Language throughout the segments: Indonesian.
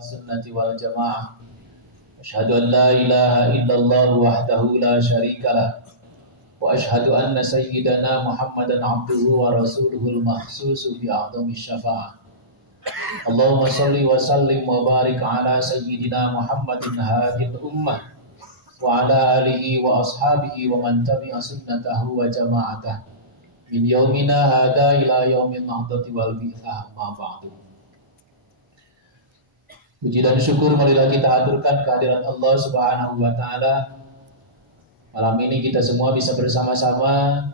السنة والجماعة أشهد أن لا إله إلا الله وحده لا شريك له وأشهد أن سيدنا محمدا عبده ورسوله المخصوص بأعظم الشفاعة اللهم صل وسلم وبارك على سيدنا محمد هادي الأمة وعلى آله وأصحابه ومن تبع سنته وجماعته min yaumina hada ila yaumin nahdati wal bi'tsah ma ba'du. Puji dan syukur marilah kita aturkan kehadirat Allah Subhanahu wa taala. Malam ini kita semua bisa bersama-sama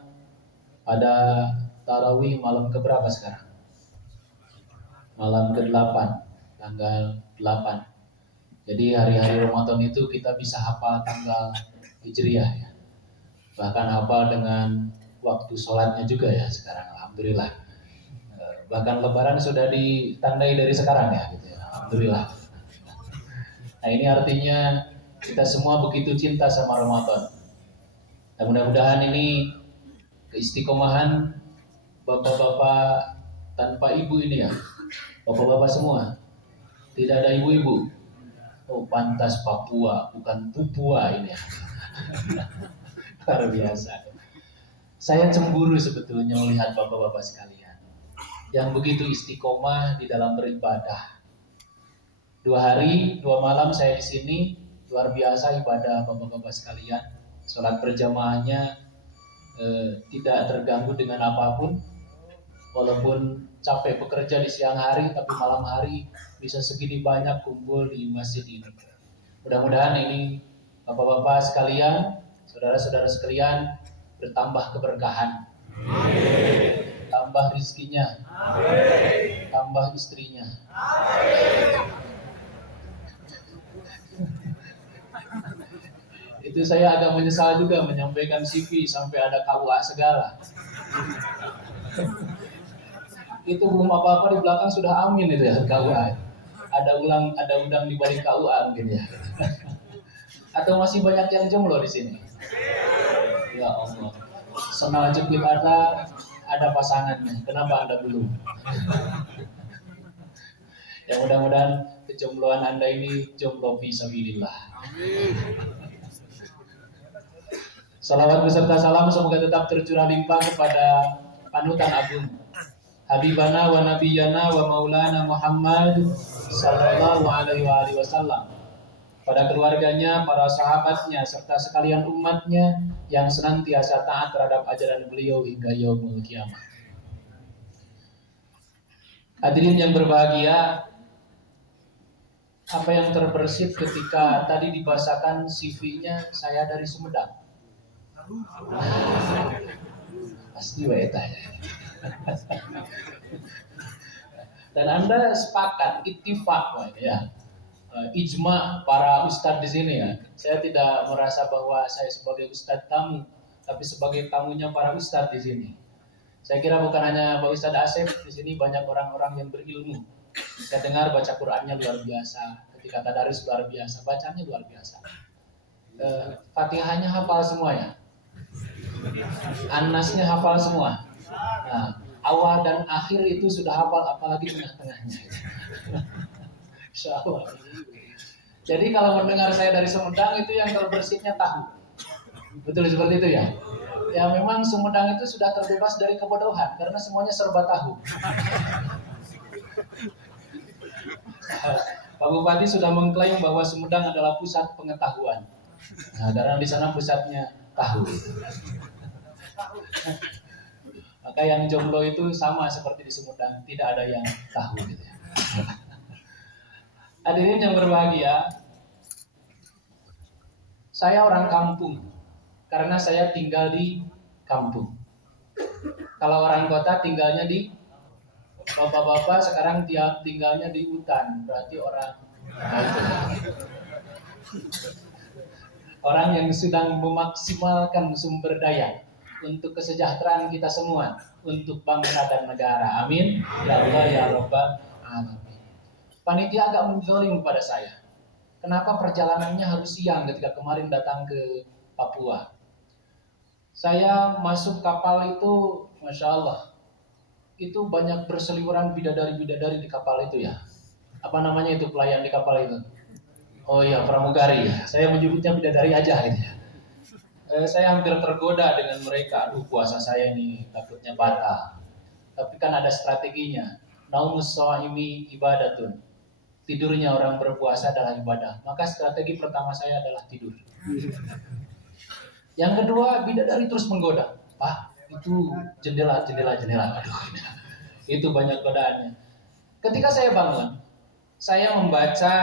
pada tarawih malam keberapa sekarang? Malam ke-8, tanggal 8. Jadi hari-hari Ramadan itu kita bisa hafal tanggal Hijriah ya. Bahkan hafal dengan waktu sholatnya juga ya sekarang, alhamdulillah. Bahkan Lebaran sudah ditandai dari sekarang ya, gitu ya. Alhamdulillah. Nah ini artinya kita semua begitu cinta sama Ramadan. Dan mudah-mudahan ini keistiqomahan bapak-bapak tanpa ibu ini ya, bapak-bapak semua. Tidak ada ibu-ibu. Oh pantas Papua, bukan Pupua ini ya. Luar biasa. Saya cemburu sebetulnya melihat bapak-bapak sekalian yang begitu istiqomah di dalam beribadah. 2 hari, 2 malam saya di sini, luar biasa ibadah bapak-bapak sekalian. Sholat berjamaahnya tidak terganggu dengan apapun. Walaupun capek bekerja di siang hari, tapi malam hari bisa segini banyak kumpul di masjid ini. Mudah-mudahan ini bapak-bapak sekalian, saudara-saudara sekalian, bertambah keberkahan, tambah rizkinya, tambah istrinya. Itu saya agak menyesal juga menyampaikan CV sampai ada KUA segala. Itu belum apa-apa di belakang sudah amin itu ya KUA. Ada udang di balik KUA mungkin ya. Atau masih banyak yang jomblo di sini? Ya Allah, senal jepit ada pasangannya. Kenapa Anda belum? Ya mudah-mudahan kejombloan Anda ini jomblo fisabilillah. Salawat beserta salam semoga tetap tercurah limpah kepada panutan agung Habibana wa Nabiyana wa Maulana Muhammad sallallahu alaihi wasallam, pada keluarganya, para sahabatnya, serta sekalian umatnya yang senantiasa taat terhadap ajaran beliau hingga yaumul kiamah. Hadirin yang berbahagia, apa yang terbersit ketika tadi dibahasakan CV-nya saya dari Sumedang. Pasti waetanya. Dan Anda sepakat, ittifaq ya. Ijma para ustadz di sini ya. Saya tidak merasa bahwa saya sebagai ustadz tamu, tapi sebagai tamunya para ustadz di sini. Saya kira bukan hanya Pak Ustadz Asep, di sini banyak orang-orang yang berilmu. Saya dengar baca Qur'annya luar biasa, ketika tadarus luar biasa, bacanya luar biasa. Fatihahnya hafal semua ya. An-Nasnya hafal semua. Nah, awal dan akhir itu sudah hafal, apalagi tengah-tengahnya. Insya Allah. Jadi kalau mendengar saya dari Sumedang itu yang terbersihnya tahu. Betul seperti itu ya? Ya memang Sumedang itu sudah terbebas dari kebodohan karena semuanya serba tahu. Pak Bupati sudah mengklaim bahwa Sumedang adalah pusat pengetahuan. Nah, karena di sana pusatnya tahu. Maka yang jomblo itu sama seperti di Sumedang, tidak ada yang tahu gitu ya. Hadirin yang berbahagia, saya orang kampung karena saya tinggal di kampung. Kalau orang kota tinggalnya di, bapak-bapak sekarang dia tinggalnya di hutan, berarti orang yang sedang memaksimalkan sumber daya untuk kesejahteraan kita semua, untuk bangsa dan negara. Amin. Ya Allah ya Rabbal alamin. Panitia agak menzolim kepada saya. Kenapa perjalanannya harus siang ketika kemarin datang ke Papua? Saya masuk kapal itu, Masya Allah, itu banyak berseliweran bidadari-bidadari di kapal itu ya. Apa namanya itu pelayan di kapal itu? Oh iya, pramugari. Saya menyebutnya bidadari aja gitu ya. Saya hampir tergoda dengan mereka. Aduh, puasa saya ini takutnya batal. Tapi kan ada strateginya. Naumus shawimi ibadatun. Tidurnya orang berpuasa adalah ibadah. Maka strategi pertama saya adalah tidur. Yang kedua, bidadari terus menggoda. Pak, itu jendela. Aduh, itu banyak godaannya. Ketika saya bangun, saya membaca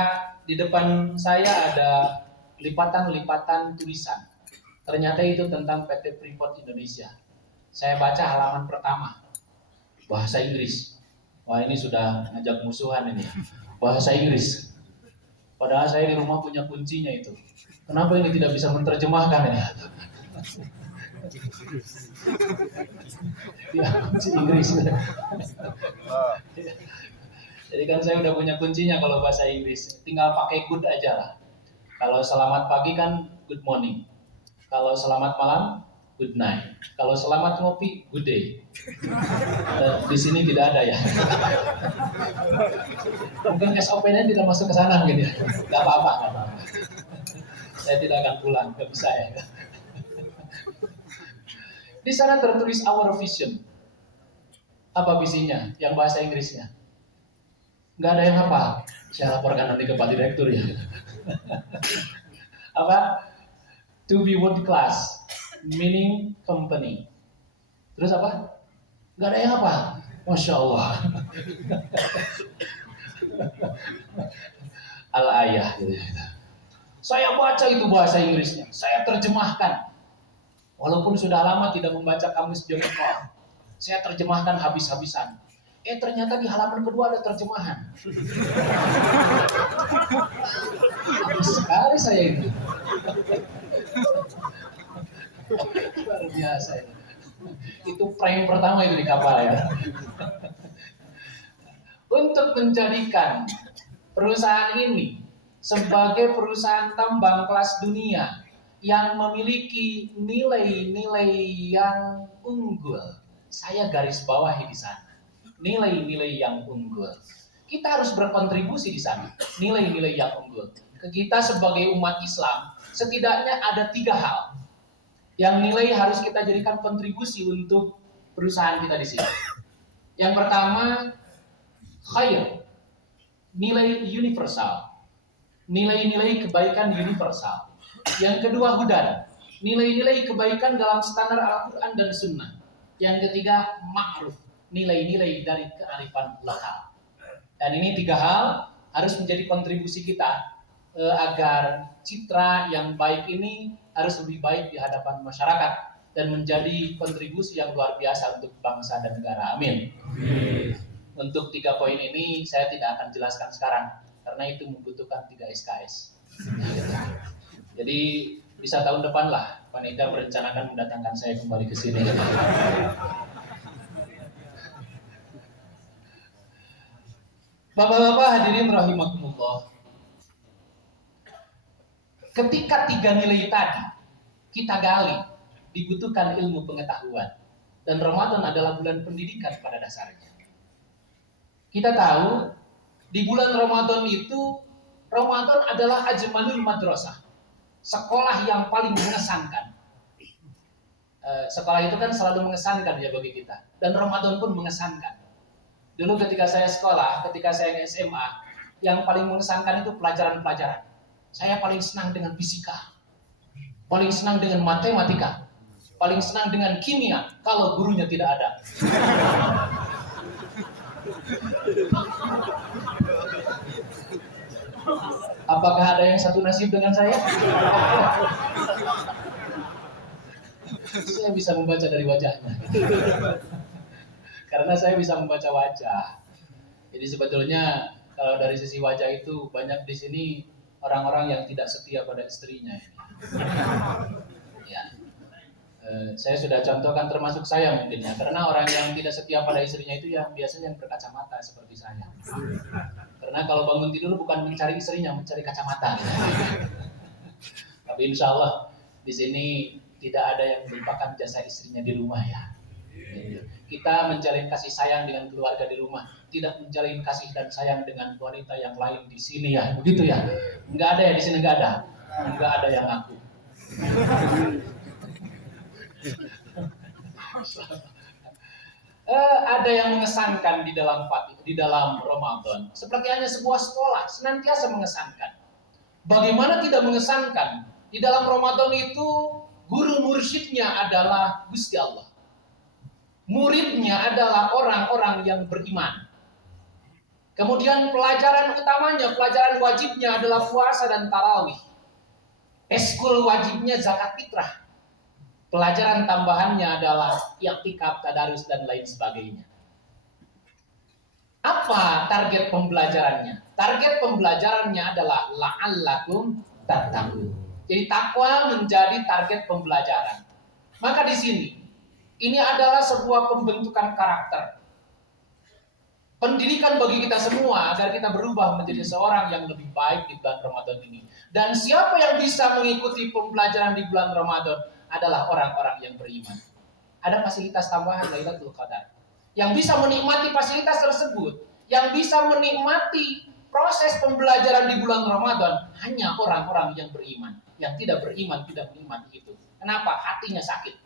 di depan saya ada lipatan-lipatan tulisan. Ternyata itu tentang PT Freeport Indonesia. Saya baca halaman pertama, bahasa Inggris. Wah, ini sudah ngajak musuhan ini. Bahasa Inggris. Padahal saya di rumah punya kuncinya itu. Kenapa ini tidak bisa menerjemahkan ini? Ya, kunci Inggris. Jadi kan saya udah punya kuncinya kalau bahasa Inggris. Tinggal pakai good aja lah. Kalau selamat pagi kan good morning. Kalau selamat malam, good night. Kalau selamat ngopi, good day. Di sini tidak ada ya. Mungkin SOP-nya tidak masuk ke sana mungkin ya. Gak apa-apa. Saya tidak akan pulang, gak bisa ya. Di sana tertulis our vision. Apa visinya? Yang bahasa Inggrisnya. Gak ada yang hafal. Saya laporkan nanti ke Pak Direktur ya. Apa? To be world class, meaning company. Terus apa? Gak ada yang apa? Masya Allah. Al-ayah. Saya baca itu bahasa Inggrisnya. Saya terjemahkan. Walaupun sudah lama tidak membaca kamus Jomekor. Saya terjemahkan habis-habisan. Ternyata di halaman kedua ada terjemahan. Habis sekali saya itu. Luar biasa itu. Itu frame pertama itu di kapal ya. Untuk menjadikan perusahaan ini sebagai perusahaan tambang kelas dunia yang memiliki nilai-nilai yang unggul, saya garis bawahi di sana. Nilai-nilai yang unggul. Kita harus berkontribusi di sana. Nilai-nilai yang unggul. Kita sebagai umat Islam, setidaknya ada 3 hal yang nilai harus kita jadikan kontribusi untuk perusahaan kita di sini. Yang pertama, khair, nilai universal, nilai-nilai kebaikan universal. Yang kedua, hudan, nilai-nilai kebaikan dalam standar Al-Quran dan Sunnah. Yang ketiga, ma'ruf, nilai-nilai dari kearifan lokal. Dan ini 3 hal harus menjadi kontribusi kita agar citra yang baik ini harus lebih baik di hadapan masyarakat dan menjadi kontribusi yang luar biasa untuk bangsa dan negara. Amin. Untuk 3 poin ini saya tidak akan jelaskan sekarang karena itu membutuhkan 3 SKS. Jadi bisa tahun depan lah panitia merencanakan mendatangkan saya kembali ke sini. Bapak-bapak hadirin rahimakumullah. Ketika 3 nilai tadi kita gali, dibutuhkan ilmu pengetahuan. Dan Ramadan adalah bulan pendidikan pada dasarnya. Kita tahu, di bulan Ramadan itu, Ramadan adalah ajmalul madrasah. Sekolah yang paling mengesankan. Sekolah itu kan selalu mengesankan ya bagi kita. Dan Ramadan pun mengesankan. Dulu ketika saya sekolah, ketika saya SMA, yang paling mengesankan itu pelajaran-pelajaran. Saya paling senang dengan fisika, paling senang dengan matematika, paling senang dengan kimia kalau gurunya tidak ada. Apakah ada yang satu nasib dengan saya? Saya bisa membaca dari wajahnya. Karena saya bisa membaca wajah. Jadi sebetulnya kalau dari sisi wajah itu banyak di sini orang-orang yang tidak setia pada istrinya. Ya. Saya sudah contohkan termasuk saya mungkin ya. Karena orang yang tidak setia pada istrinya itu yang biasanya yang berkacamata seperti saya. Karena kalau bangun tidur bukan mencari istrinya, mencari kacamata. Tapi insya Allah di sini tidak ada yang melupakan jasa istrinya di rumah ya. Kita menjalin kasih sayang dengan keluarga di rumah, tidak menjalin kasih dan sayang dengan wanita yang lain di sini ya, begitu ya? Enggak ada ya di sini, enggak ada. Enggak ada yang ngaku. Ada yang mengesankan di dalam Ramadan. Seperti hanya sebuah sekolah, senantiasa mengesankan. Bagaimana tidak mengesankan? Di dalam Ramadan itu guru mursyidnya adalah Gusti Allah. Muridnya adalah orang-orang yang beriman. Kemudian pelajaran utamanya, pelajaran wajibnya adalah puasa dan tarawih. Eskul wajibnya zakat fitrah. Pelajaran tambahannya adalah i'tikaf, tadarus dan lain sebagainya. Apa target pembelajarannya? Target pembelajarannya adalah la'allakum tattaqun. Jadi takwa menjadi target pembelajaran. Maka di sini ini adalah sebuah pembentukan karakter. Pendidikan bagi kita semua agar kita berubah menjadi seorang yang lebih baik di bulan Ramadan ini. Dan siapa yang bisa mengikuti pembelajaran di bulan Ramadan adalah orang-orang yang beriman. Ada fasilitas tambahan Lailatul Qadar. Yang bisa menikmati fasilitas tersebut, yang bisa menikmati proses pembelajaran di bulan Ramadan hanya orang-orang yang beriman. Yang tidak beriman tidak menikmati itu. Kenapa? Hatinya sakit.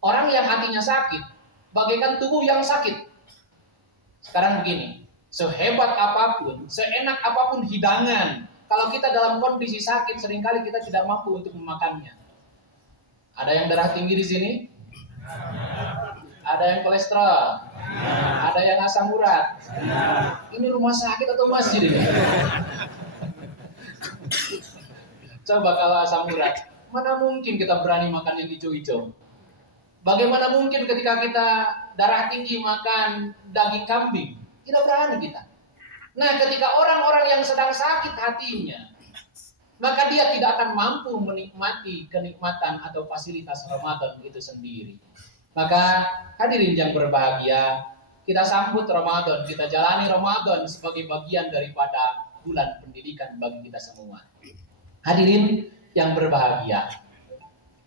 Orang yang hatinya sakit bagaikan tubuh yang sakit. Sekarang begini, sehebat apapun, seenak apapun hidangan, kalau kita dalam kondisi sakit, seringkali kita tidak mampu untuk memakannya. Ada yang darah tinggi di sini? Ada yang kolesterol? Ada yang asam urat? Ini rumah sakit atau masjid ini? Coba kalau asam urat, mana mungkin kita berani makan yang hijau-hijau? Bagaimana mungkin ketika kita darah tinggi makan daging kambing? Tidak berani kita. Nah, ketika orang-orang yang sedang sakit hatinya, maka dia tidak akan mampu menikmati kenikmatan atau fasilitas Ramadan itu sendiri. Maka hadirin yang berbahagia, kita sambut Ramadan, kita jalani Ramadan sebagai bagian daripada bulan pendidikan bagi kita semua. Hadirin yang berbahagia,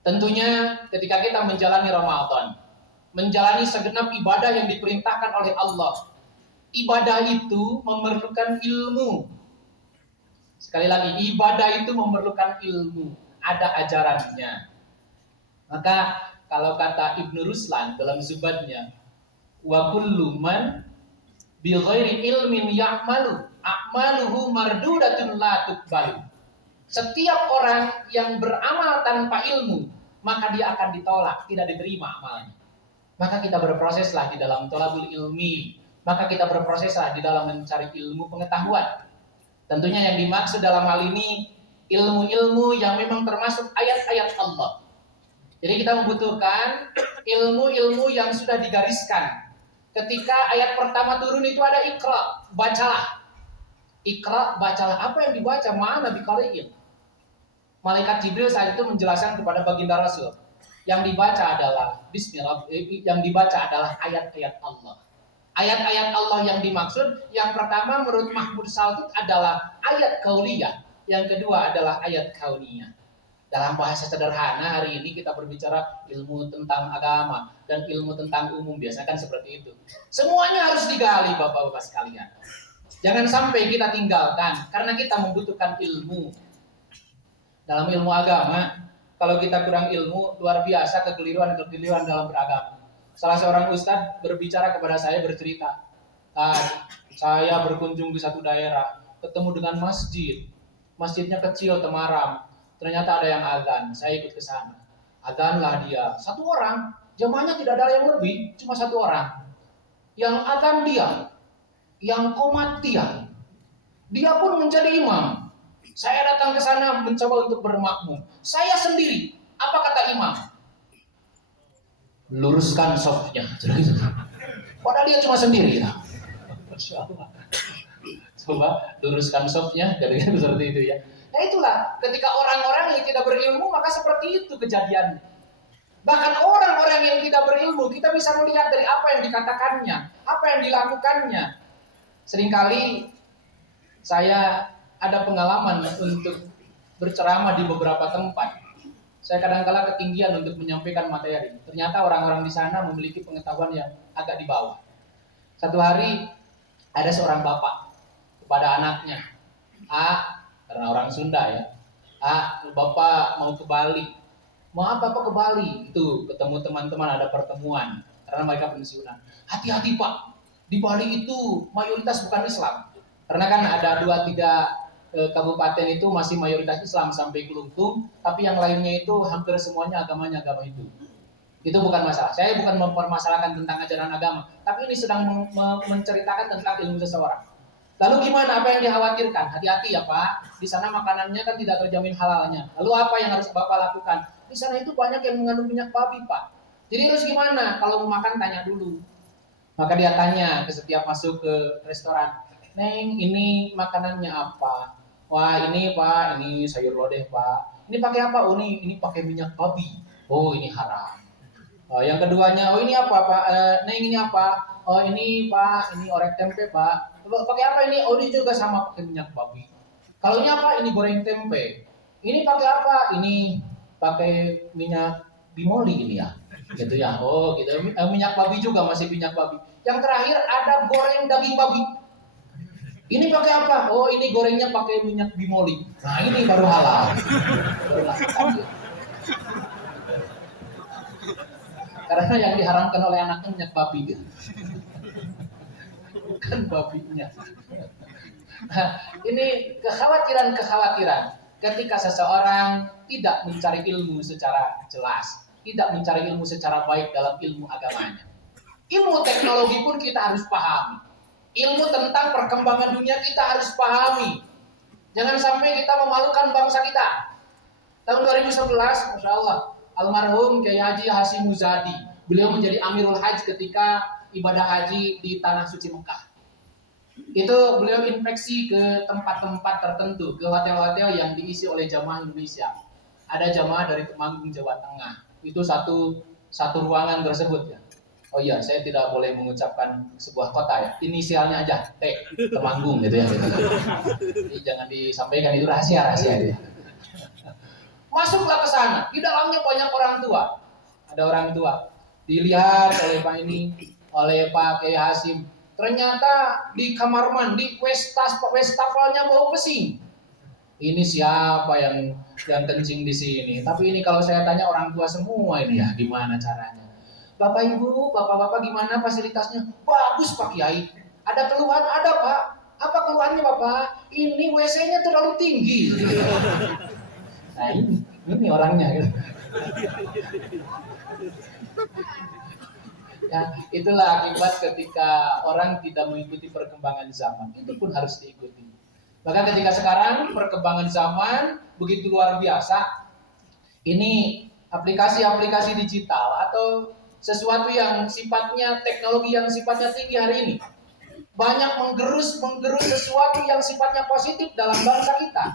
tentunya ketika kita menjalani Ramadan, menjalani segenap ibadah yang diperintahkan oleh Allah, ibadah itu memerlukan ilmu. Sekali lagi, ibadah itu memerlukan ilmu, ada ajarannya. Maka kalau kata Ibnu Ruslan dalam Zubadnya, wa kullu man bi ghairi ilmin ya'malu a'maluhu mardudatun la tuqbalu. Setiap orang yang beramal tanpa ilmu, maka dia akan ditolak, tidak diterima amalnya. Maka kita berproseslah di dalam thalabul ilmi, maka kita berproseslah di dalam mencari ilmu pengetahuan. Tentunya yang dimaksud dalam hal ini ilmu-ilmu yang memang termasuk ayat-ayat Allah. Jadi kita membutuhkan ilmu-ilmu yang sudah digariskan. Ketika ayat pertama turun itu ada Iqra, bacalah. Iqra, bacalah. Apa yang dibaca? Mana biqari'in. Malaikat Jibril saat itu menjelaskan kepada baginda Rasul, yang dibaca adalah Bismillah, yang dibaca adalah ayat-ayat Allah. Ayat-ayat Allah yang dimaksud, yang pertama menurut Mahmud Saltut adalah ayat kauliyah, yang kedua adalah ayat kauniyah. Dalam bahasa sederhana hari ini kita berbicara ilmu tentang agama dan ilmu tentang umum, biasanya kan seperti itu. Semuanya harus digali Bapak-bapak sekalian. Jangan sampai kita tinggalkan karena kita membutuhkan ilmu. Dalam ilmu agama, kalau kita kurang ilmu, luar biasa kekeliruan dalam beragama. Salah seorang ustadz berbicara kepada saya, bercerita, saya berkunjung di satu daerah, ketemu dengan masjid. Masjidnya kecil, temaram. Ternyata ada yang azan, saya ikut ke sana. Azanlah dia, satu orang, jamaahnya tidak ada yang lebih, cuma satu orang. Yang azan dia, yang qomat dia. Dia pun menjadi imam. Saya datang ke sana mencoba untuk bermakmum. Saya sendiri. Apa kata imam? Luruskan safnya. Padahal dia cuma sendiri. Masya Allah. Coba luruskan safnya. Gara-gara seperti itu ya. Nah itulah. Ketika orang-orang yang tidak berilmu, maka seperti itu kejadiannya. Bahkan orang-orang yang tidak berilmu, kita bisa melihat dari apa yang dikatakannya, apa yang dilakukannya. Seringkali saya ada pengalaman untuk berceramah di beberapa tempat. saya kadang-kala ketinggian untuk menyampaikan materi. Ternyata orang-orang di sana memiliki pengetahuan yang agak di bawah. Satu hari ada seorang bapak kepada anaknya, karena orang Sunda ya, bapak mau ke Bali. Mau apa Pak ke Bali? Itu ketemu teman-teman, ada pertemuan karena mereka pensiunan. Hati-hati Pak, di Bali itu mayoritas bukan Islam. Karena kan ada 2-3 kabupaten itu masih mayoritas Islam sampai Kelungkung, tapi yang lainnya itu hampir semuanya agamanya agama Hindu. Itu bukan masalah. Saya bukan mempermasalahkan tentang ajaran agama, tapi ini sedang menceritakan tentang ilmu seseorang. Lalu gimana? Apa yang dikhawatirkan? Hati-hati ya Pak. Di sana makanannya kan tidak terjamin halalnya. Lalu apa yang harus Bapak lakukan? Di sana itu banyak yang mengandung minyak babi Pak. Jadi harus gimana? Kalau mau makan tanya dulu. Maka dia tanya ke setiap masuk ke restoran, Neng, ini makanannya apa? Wah ini Pak, ini sayur lodeh Pak. Ini pakai apa? Oh ini pakai minyak babi. Oh ini haram. Yang keduanya, oh ini apa Pak? Neng ini apa? Oh ini Pak, ini orek tempe Pak. Pakai apa ini? Oh ini juga sama pakai minyak babi. Kalau ini apa? Ini goreng tempe. Ini pakai apa? Ini pakai minyak bimoli ini ya. Gitu ya. Oh gitu. Minyak babi juga, masih minyak babi. Yang terakhir ada goreng daging babi. Ini pakai apa? Oh ini gorengnya pakai minyak bimoli. Nah ini baru halal. Karena yang diharamkan oleh anaknya minyak babi gitu. Bukan babinya. Nah, ini kekhawatiran ketika seseorang tidak mencari ilmu secara jelas, tidak mencari ilmu secara baik dalam ilmu agamanya. Ilmu teknologi pun kita harus pahami. Ilmu tentang perkembangan dunia kita harus pahami. Jangan sampai kita memalukan bangsa kita. Tahun 2011, Masya Allah, almarhum Kiai Haji Hasyim Muzadi, beliau menjadi Amirul Hajj ketika ibadah haji di Tanah Suci Mekah. Itu beliau inspeksi ke tempat-tempat tertentu, ke hotel-hotel yang diisi oleh jamaah Indonesia. Ada jamaah dari Temanggung, Jawa Tengah. Itu satu ruangan tersebut ya. Oh iya, saya tidak boleh mengucapkan sebuah kota ya. Inisialnya aja, T, Temanggung gitu ya. Jadi jangan disampaikan, itu rahasia gitu. Masuklah ke sana. Di dalamnya banyak orang tua. Ada orang tua. Dilihat oleh Pak ini, oleh Pak Kiai Hasyim. Ternyata di kamar mandi wastafelnya bau pesing. Ini siapa yang kencing di sini? Tapi ini kalau saya tanya orang tua semua ini ya, gimana caranya? Bapak Ibu, Bapak-bapak gimana fasilitasnya? Bagus Pak Kiai. Ada keluhan? Ada Pak. Apa keluhannya Bapak? Ini WC-nya terlalu tinggi. Nah ini orangnya gitu. Ya, itulah akibat ketika orang tidak mengikuti perkembangan zaman. Itu pun harus diikuti. Maka ketika sekarang perkembangan zaman begitu luar biasa, ini aplikasi-aplikasi digital atau sesuatu yang sifatnya teknologi yang sifatnya tinggi hari ini banyak menggerus sesuatu yang sifatnya positif dalam bangsa kita,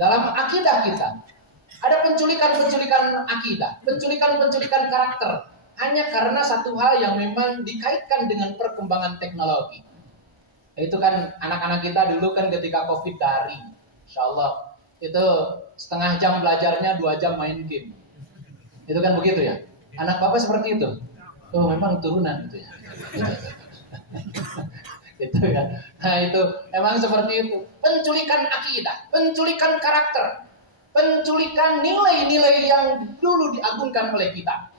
dalam akidah kita. Ada penculikan akidah, penculikan karakter, hanya karena satu hal yang memang dikaitkan dengan perkembangan teknologi. Itu kan anak-anak kita dulu kan ketika COVID daring, Insya Allah itu setengah jam belajarnya, 2 jam main game. Itu kan begitu ya. Anak Bapak seperti itu. Oh memang turunan gitu ya. Gitu ya. Nah itu memang seperti itu. Penculikan akidah, penculikan karakter, penculikan nilai-nilai yang dulu diagungkan oleh kita.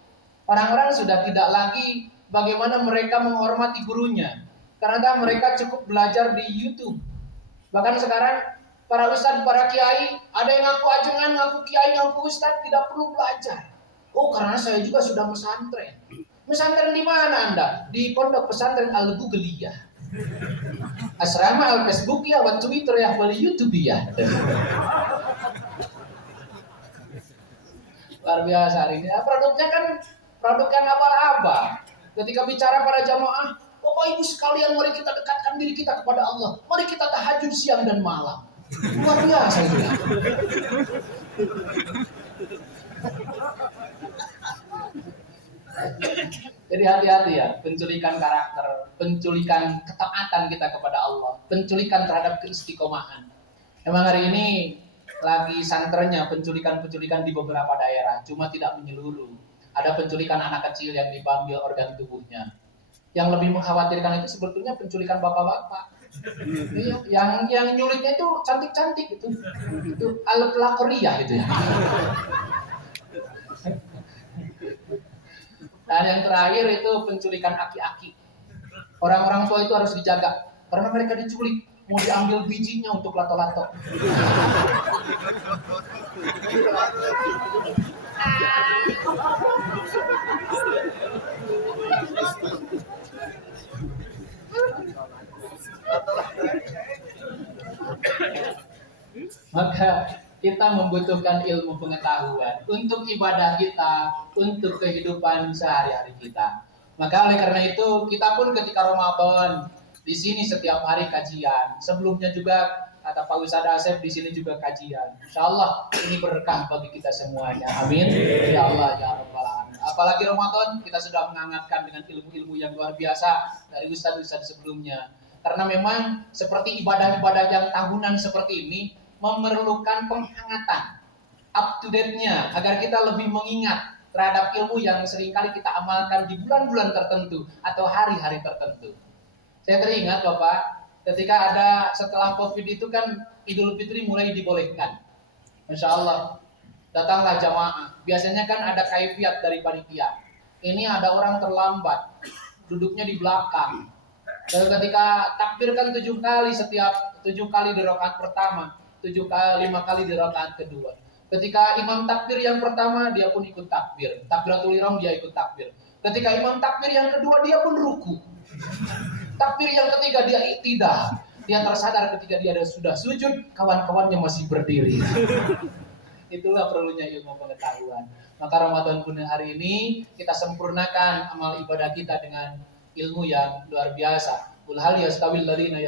Orang-orang sudah tidak lagi bagaimana mereka menghormati gurunya, karena mereka cukup belajar di YouTube. Bahkan sekarang para ustadz, para kiai, ada yang ngaku ajengan, ngaku kiai, ngaku ustadz, tidak perlu belajar. Oh karena saya juga sudah pesantren. Pesantren di mana Anda? Di pondok pesantren Al-Googliyah. Asrama Al-Facebook ya, wa Twitter ya, wal YouTube ya. Luar biasa hari ini. Nah, produknya kan produk yang abal-abal. Ketika bicara para jamaah, Bapak Ibu sekalian, mari kita dekatkan diri kita kepada Allah. Mari kita tahajud siang dan malam. Luar biasa itu ya. Jadi hati-hati ya, penculikan karakter, penculikan ketaatan kita kepada Allah, penculikan terhadap keistiqomahan. Emang hari ini lagi santernya penculikan-penculikan di beberapa daerah, cuma tidak menyeluruh. Ada penculikan anak kecil yang diambil organ tubuhnya. Yang lebih mengkhawatirkan itu sebetulnya penculikan bapak-bapak. Iya, yang nyuliknya itu cantik-cantik gitu. Itu al-Korea gitu ya. Dan yang terakhir itu penculikan aki-aki. Orang-orang tua itu harus dijaga karena mereka diculik, mau diambil bijinya untuk lato-lato. Maka kita membutuhkan ilmu pengetahuan untuk ibadah kita, untuk kehidupan sehari-hari kita. Maka oleh karena itu kita pun ketika Ramadan di sini setiap hari kajian. Sebelumnya juga kata Pak Ustadz Asep di sini juga kajian. Insya Allah ini berkah bagi kita semuanya. Amin. Ya Allah ya Rabbal Alamin. Apalagi Ramadan kita sudah menghangatkan dengan ilmu-ilmu yang luar biasa dari ustadz-ustadz sebelumnya. Karena memang seperti ibadah-ibadah yang tahunan seperti ini memerlukan penghangatan, up to date-nya, agar kita lebih mengingat terhadap ilmu yang seringkali kita amalkan di bulan-bulan tertentu atau hari-hari tertentu. Saya teringat Bapak, ketika ada setelah COVID itu kan Idul Fitri mulai dibolehkan. Masya Allah, datanglah jamaah. Biasanya kan ada kaifiat dari panitia. Ini ada orang terlambat, duduknya di belakang. Dan ketika takbir kan 7 kali setiap 7 kali di rakaat pertama. 5 kali di rakaat kedua. Ketika imam takbir yang pertama dia pun ikut takbir. Takbiratul ihram dia ikut takbir. Ketika imam takbir yang kedua dia pun ruku. Takbir yang ketiga dia iktidal. Dia tersadar ketika dia sudah sujud, kawan-kawannya masih berdiri. Itulah perlunya ilmu pengetahuan. Maka Ramadan pun hari ini kita sempurnakan amal ibadah kita dengan ilmu yang luar biasa. Qul hal yastawil ladzina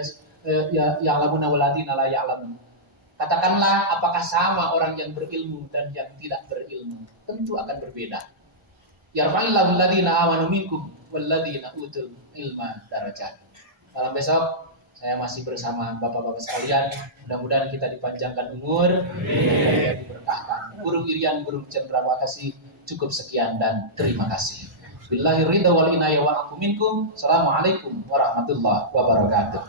ya'lamuna wal ladzina la ya'lamun. Katakanlah, apakah sama orang yang berilmu dan yang tidak berilmu? Tentu akan berbeda. Yarfa'illahu alladzina amanu minkum wal ladzina utul ilma darajat. Malam besok saya masih bersama bapak-bapak sekalian. Mudah-mudahan kita dipanjangkan umur, kita diberkahkan. Guru Irian, Guru Cendrawasih, cukup sekian dan terima kasih. Billahi ridha wal inayah wa aku minkum. Assalamualaikum warahmatullahi wabarakatuh.